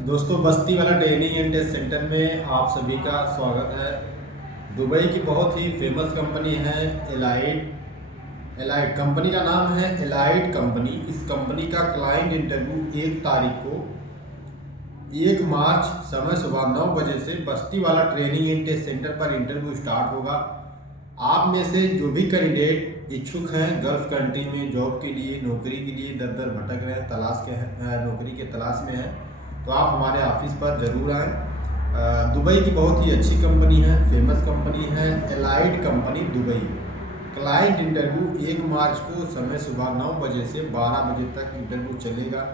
दोस्तों, बस्ती वाला training and test centre में आप सभी का स्वागत है। दुबई की बहुत ही फेमस कंपनी है एलाइट। एलाइट कंपनी का नाम है एलाइट कंपनी। इस कंपनी का क्लाइंट इंटरव्यू 1 तारीख को 1 मार्च समय सुबह 9 बजे से बस्ती वाला ट्रेनिंग एंड टेस्ट सेंटर पर इंटरव्यू स्टार्ट होगा। आप में से जो भी कैंडिडेट इच्छुक हैं गल्फ कंट्री में जॉब के लिए, नौकरी के लिए दर दर भटक रहे हैं, नौकरी के तलाश में हैं, तो आप हमारे ऑफिस पर ज़रूर आएँ। दुबई की बहुत ही अच्छी कंपनी है, फेमस कंपनी है elite company Dubai. Client interview 1 March को समय सुबह 9 बजे से 12 बजे तक इंटरव्यू चलेगा।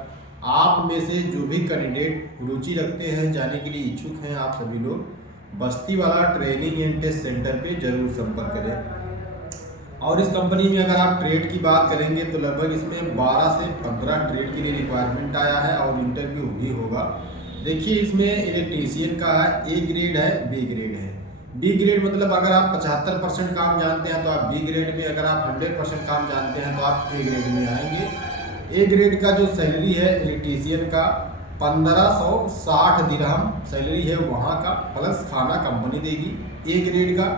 आप में से जो भी कैंडिडेट रुचि रखते हैं, जाने के लिए इच्छुक हैं, आप सभी लोग बस्ती वाला ट्रेनिंग एंड टेस्ट सेंटर पे जरूर संपर्क करें। और इस कंपनी में अगर आप ट्रेड की बात करेंगे तो लगभग इसमें 12 से 15 ट्रेड के लिए रिक्वायरमेंट आया है और इंटरव्यू भी होगा। देखिए, इसमें इलेक्ट्रीशियन का है, ए ग्रेड है, बी ग्रेड है। बी ग्रेड मतलब अगर आप 75% काम जानते हैं तो आप बी ग्रेड में, अगर आप 100% काम जानते हैं तो आप ए ग्रेड में आएंगे। ए ग्रेड का जो सैलरी है इलेक्ट्रीशियन का 1560 दिरहम सैलरी है वहाँ का, प्लस खाना कंपनी देगी ए ग्रेड का।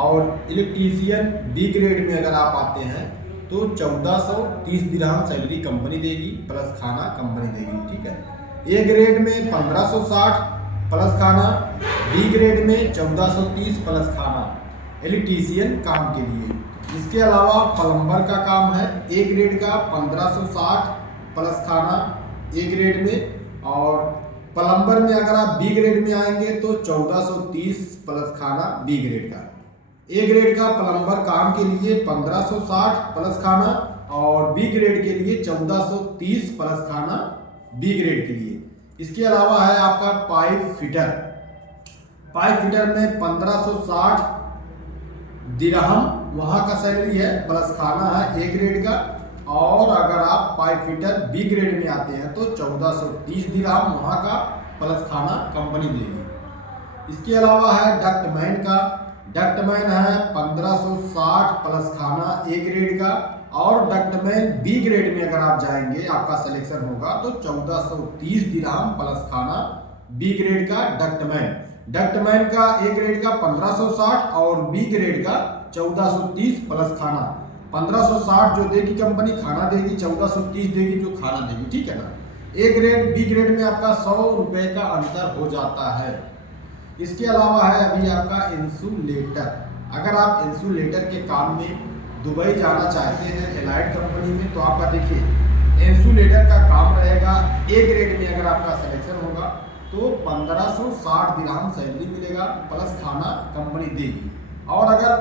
और इलेक्ट्रीशियन बी ग्रेड में अगर आप आते हैं तो 1430 दिरहम सैलरी कंपनी देगी, प्लस खाना कंपनी देगी। ठीक है, ए ग्रेड में 1560 प्लस खाना, बी ग्रेड में 1430 प्लस खाना इलेक्ट्रीशियन काम के लिए। इसके अलावा प्लम्बर का काम है ए ग्रेड का 1560 प्लस खाना ए ग्रेड में, और प्लम्बर में अगर आप बी ग्रेड में आएंगे तो 1430 प्लस खाना बी ग्रेड का। ए ग्रेड का प्लम्बर काम के लिए 1560 प्लस खाना और बी ग्रेड के लिए 1430 प्लस खाना बी ग्रेड के लिए। इसके अलावा है आपका पाइप फिटर। पाइप फिटर में 1560 दिरहम वहाँ का सैलरी है, प्लस खाना है ए ग्रेड का। और अगर आप पाइप फिटर बी ग्रेड में आते हैं तो 1430 दिरहम वहाँ का, प्लस खाना कंपनी देगी। इसके अलावा है डक्टमैन का। डक्टमैन है 1560 प्लस खाना ए ग्रेड का, और डक्टमैन बी ग्रेड में अगर आप जाएंगे, आपका सिलेक्शन होगा तो 1430 दिरहम प्लस खाना बी ग्रेड का डक्टमैन। डक्टमैन का ए ग्रेड का 1560 और बी ग्रेड का 1430 प्लस खाना। 1560 जो देगी कंपनी खाना देगी, 1430 देगी जो खाना देगी। ठीक है ना। ए ग्रेड बी ग्रेड में आपका 100 रुपए का अंतर हो जाता है। इसके अलावा है अभी आपका इंसुलेटर। अगर आप इंसुलेटर के काम में दुबई जाना चाहते हैं एलाइट कंपनी में, तो आपका देखिए इंसुलेटर का काम रहेगा। ए ग्रेड में अगर आपका सिलेक्शन होगा तो 1560 दिरहम सैलरी मिलेगा, प्लस खाना कंपनी देगी। और अगर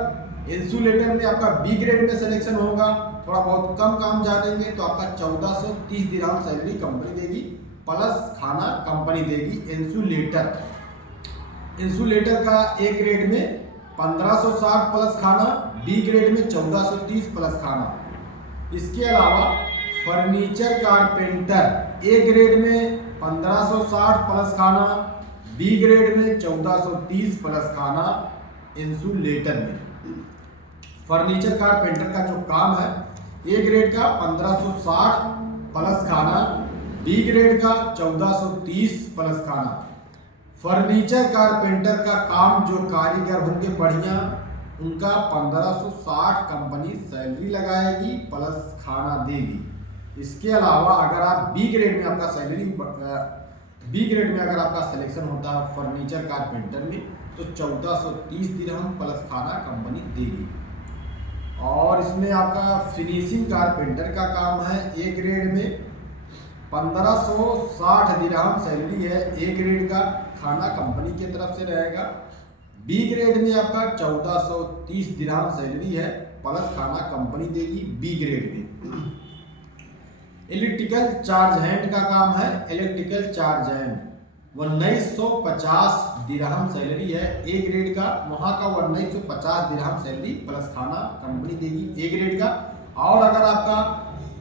इंसुलेटर में आपका बी ग्रेड में सिलेक्शन होगा, थोड़ा बहुत कम काम जानेंगे, तो आपका 1430 दिरहम सैलरी कंपनी देगी, प्लस खाना कंपनी देगी। इंसुलेटर का ए ग्रेड में 1560 प्लस खाना, बी ग्रेड में 1430 प्लस खाना। इसके अलावा फर्नीचर कारपेंटर ए ग्रेड में 1560 प्लस खाना, बी ग्रेड में 1430 प्लस खाना इंसुलेटर में। फर्नीचर कारपेंटर का जो काम है ए ग्रेड का 1560 प्लस खाना, बी ग्रेड का 1430 प्लस खाना। फर्नीचर कारपेंटर का काम जो कारीगर होंगे बढ़िया, उनका 1560 कंपनी सैलरी लगाएगी, प्लस खाना देगी। इसके अलावा अगर आप बी ग्रेड में आपका अगर आपका सिलेक्शन होता है फर्नीचर कारपेंटर में, तो 1430 दिरहम प्लस खाना कंपनी देगी। और इसमें आपका फिनिशिंग कारपेंटर का काम है ए ग्रेड में 1560 दिरहम सैलरी है ए ग्रेड का, खाना कंपनी की तरफ से रहेगा। बी ग्रेड में आपका 1430 दिरहम सैलरी है, प्लस खाना कंपनी देगी बी ग्रेड में। इलेक्ट्रिकल चार्ज हैंड का काम है। इलेक्ट्रिकल चार्ज हैंड 1950 दिरहम सैलरी है ए ग्रेड का, वहाँ का 1950 दिरहम सैलरी, प्लस खाना कंपनी देगी ए ग्रेड का। और अगर आपका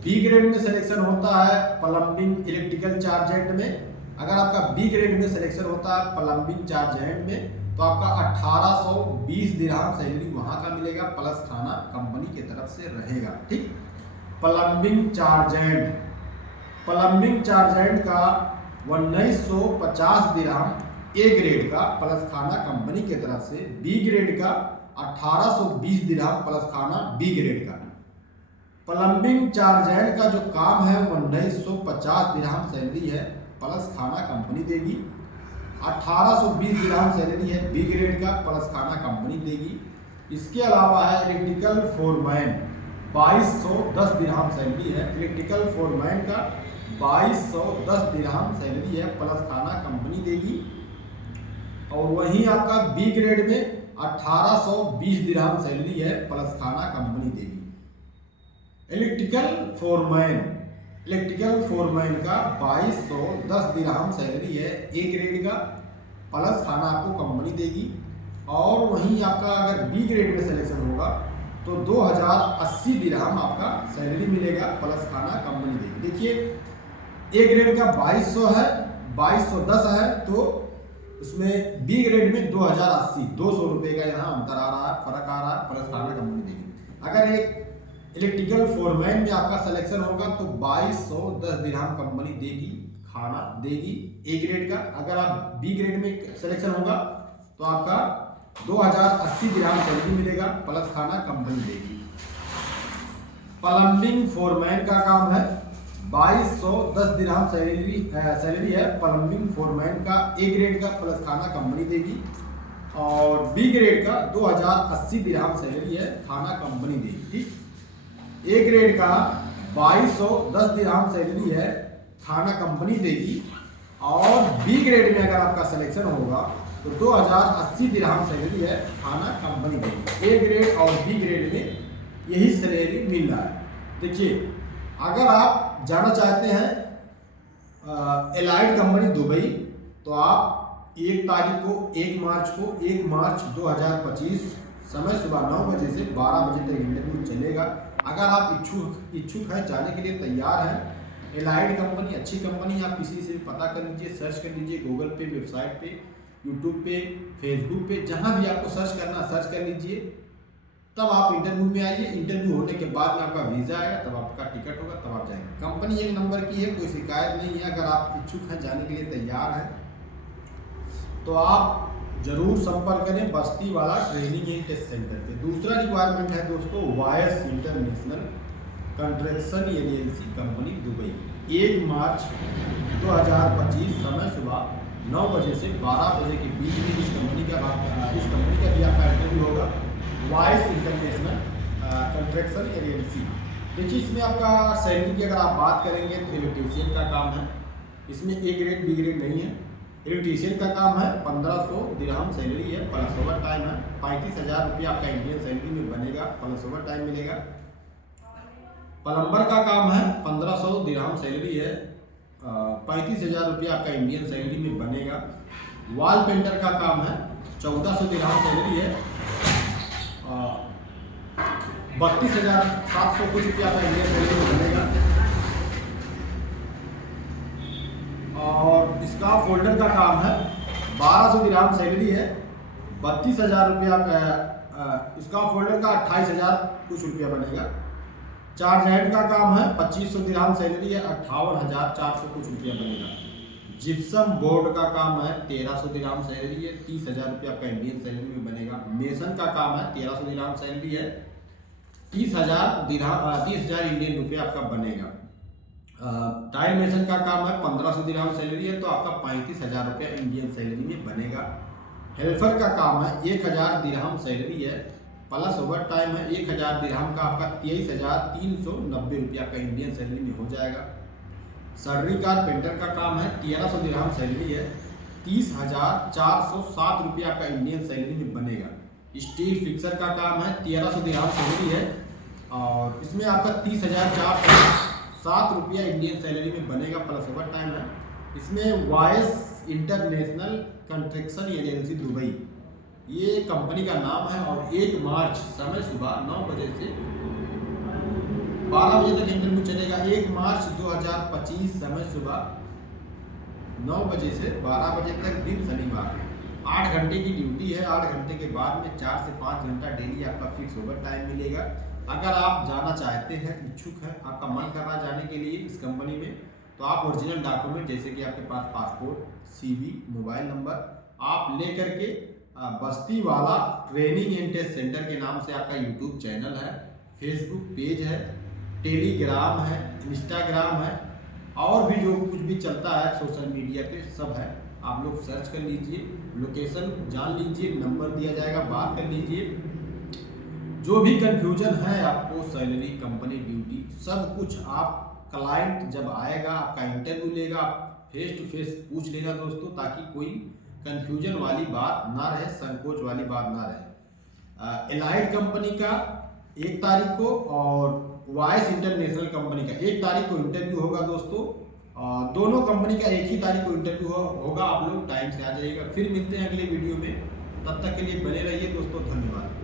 बी ग्रेड में सिलेक्शन होता है प्लम्बिंग इलेक्ट्रिकल चार्ज हैंड में, अगर आपका बी ग्रेड में सिलेक्शन होता है प्लम्बिंग चार्ज हैंड में, तो आपका 1820 दिरहम सैलरी वहाँ का मिलेगा, प्लस खाना कंपनी की तरफ से रहेगा। ठीक। प्लम्बिंग चार्ज हैंड का 1950 दिरहम ए ग्रेड का प्लस खाना कंपनी की तरफ से, बी ग्रेड का 1820 दिरहम प्लस खाना बी ग्रेड का। प्लम्बिंग चार्जेंट का जो काम है 1950 दिरहम सैलरी है प्लस खाना कंपनी देगी। 1820 दिरहम सैलरी है बी ग्रेड का प्लस खाना कंपनी देगी। इसके अलावा है इलेक्ट्रिकल फोरमैन, 2210 दिरहम सैलरी है। इलेक्ट्रिकल फोरमैन का 2210 दिरहम सैलरी है प्लस खाना कंपनी देगी। और वहीं आपका बी ग्रेड में 1820 दिरहम सैलरी है प्लस खाना कंपनी देगी। इलेक्ट्रिकल फोरमैन का 2210 दिरहम सैलरी है ए ग्रेड का प्लस खाना आपको कंपनी देगी। और वहीं आपका अगर बी ग्रेड में सिलेक्शन होगा तो 2080 दिरहम आपका सैलरी मिलेगा प्लस खाना कंपनी देगी। देखिए ए ग्रेड का 2200 है, 2210 है, तो उसमें बी ग्रेड में 2080, 200 रुपये का यहाँ अंतर आ रहा है, फर्क आ रहा है, प्लस खाना कंपनी देगी। अगर एक इलेक्ट्रिकल फोरमैन में आपका सिलेक्शन होगा तो 2210 दिरहम कंपनी देगी, खाना देगी ए ग्रेड का। अगर आप बी ग्रेड में सिलेक्शन होगा तो आपका 2080 दिरहम सैलरी मिलेगा प्लस खाना कंपनी देगी। प्लम्बिंग फोरमैन का काम है, 2210 दिरहम सैलरी है प्लम्बिंग फोरमैन का ए ग्रेड का प्लस खाना कंपनी देगी। और बी ग्रेड का 2080 दिरहम सैलरी है, खाना कंपनी देगी। ठीक, ए ग्रेड का 2210 दिरहम सैलरी है, खाना कंपनी देगी। और बी ग्रेड में अगर आपका सिलेक्शन होगा तो 2080 दिरहम सैलरी है, खाना कंपनी देगी। ए ग्रेड और बी ग्रेड में यही सैलरी मिल रहा है। देखिए अगर आप जाना चाहते हैं एलाइड कंपनी दुबई तो आप 1 मार्च 2025 समय सुबह 9 बजे से 12 बजे तक इंटरव्यू चलेगा। अगर आप इच्छुक हैं, जाने के लिए तैयार हैं, एलाइड कंपनी अच्छी कंपनी, आप किसी से भी पता कर लीजिए, सर्च कर लीजिए गूगल पे, वेबसाइट पे, यूट्यूब पे, फेसबुक पे, जहां भी आपको सर्च करना सर्च कर लीजिए। तब आप इंटरव्यू में आइए। इंटरव्यू होने के बाद में आपका वीज़ा आएगा, तब आपका टिकट होगा, तब आप जाएंगे। कंपनी एक नंबर की है, कोई शिकायत नहीं है। अगर आप इच्छुक हैं, जाने के लिए तैयार हैं, तो आप जरूर संपर्क करें बस्ती वाला ट्रेनिंग एंड टेस्ट सेंटर पे। दूसरा रिक्वायरमेंट है दोस्तों, Vice international construction LLC company Dubai. 1 March 2025 समय सुबह 9 बजे से 12 बजे के बीच में इस कंपनी का भी आपका इंटरव्यू होगा। Vice international construction LLC. देखिए इसमें आपका सैलरी की अगर आप बात करेंगे तो इलेक्ट्रीशियन का काम है, इसमें ए ग्रेड बी ग्रेड नहीं है। इलेक्ट्रीशियन का काम है, 1500 दिरहम सैलरी है प्लस ओवर टाइम है। 35,000 रुपये आपका इंडियन सैलरी में बनेगा, प्लस ओवर टाइम मिलेगा। प्लम्बर का काम है, 1500 दिरहम सैलरी है, 35,000 रुपये आपका इंडियन सैलरी में बनेगा। वॉल पेंटर का काम है, 1400 दिरहम सैलरी है, 32,700 कुछ रुपया आपका इंडियन सैलरी में बनेगा। और इसका फोल्डर का काम है, 1200 दिरहम सैलरी है, 32,000 रुपया इसका फोल्डर का 28,000 कुछ रुपया बनेगा। चार्ज हेड का काम है, 2500 दिरहम सैलरी है, 58,400 कुछ रुपया बनेगा। जिप्सम बोर्ड का काम है, 1300 दिरहम सैलरी है, 30,000 रुपया आपका इंडियन सैलरी में बनेगा। मेसन का काम है, 1300 दिरहम सैलरी है, 30,000 इंडियन रुपया आपका बनेगा। टाइल मेसन का काम है, 1500 दिरहम सैलरी है, तो आपका 35,000 रुपया इंडियन सैलरी में बनेगा। हेल्पर का काम है, 1000 दिरहम सैलरी है, प्लस ओवर टाइम है। 1000 दिरहम का आपका 23,390 रुपया आपका इंडियन सैलरी में हो जाएगा। सर्जरी कारपेंटर का काम है, 1300 दिरहम सैलरी है, 30,407 रुपया आपका इंडियन सैलरी में बनेगा। स्टील फिक्सर का काम है, 1300 दिरहम सैलरी है, और इसमें आपका 30,407 रुपया इंडियन सैलरी में बनेगा, प्लस ओवर टाइम है। इसमें Vice international construction agency Dubai, ये कंपनी का नाम है। और 1 मार्च समय सुबह 9 बजे से 12 बजे तक इंटरव्यू चलेगा। 1 मार्च 2025 समय सुबह 9 बजे से 12 बजे तक, दिन शनिवार। 8 घंटे की ड्यूटी है। 8 घंटे के बाद में 4 से 5 घंटा डेली आपका फिक्स ओवर टाइम मिलेगा। अगर आप जाना चाहते हैं, इच्छुक हैं, आपका मन कर रहा है जाने के लिए इस कंपनी में, तो आप ओरिजिनल डॉक्यूमेंट जैसे कि आपके पास पासपोर्ट, CV, मोबाइल नंबर आप ले करके बस्ती वाला ट्रेनिंग एंड टेस्ट सेंटर के नाम से आपका यूट्यूब चैनल है, फेसबुक पेज है, टेलीग्राम है, इंस्टाग्राम है और भी जो कुछ भी चलता है सोशल मीडिया पे सब है। आप लोग सर्च कर लीजिए, लोकेशन जान लीजिए, नंबर दिया जाएगा, बात कर लीजिए। जो भी कंफ्यूजन है आपको, सैलरी, कंपनी ड्यूटी, सब कुछ आप क्लाइंट जब आएगा आपका इंटरव्यू लेगा, फेस टू फेस पूछ लेगा दोस्तों, ताकि कोई कंफ्यूजन वाली बात ना रहे, संकोच वाली बात ना रहे। एलाइड कंपनी का 1 तारीख को और वॉइस इंटरनेशनल कंपनी का 1 तारीख को इंटरव्यू होगा दोस्तों। दोनों कंपनी का 1 ही तारीख को इंटरव्यू होगा। आप लोग टाइम से आ जाइएगा। फिर मिलते हैं अगले वीडियो में, तब तक के लिए बने रहिए दोस्तों। धन्यवाद।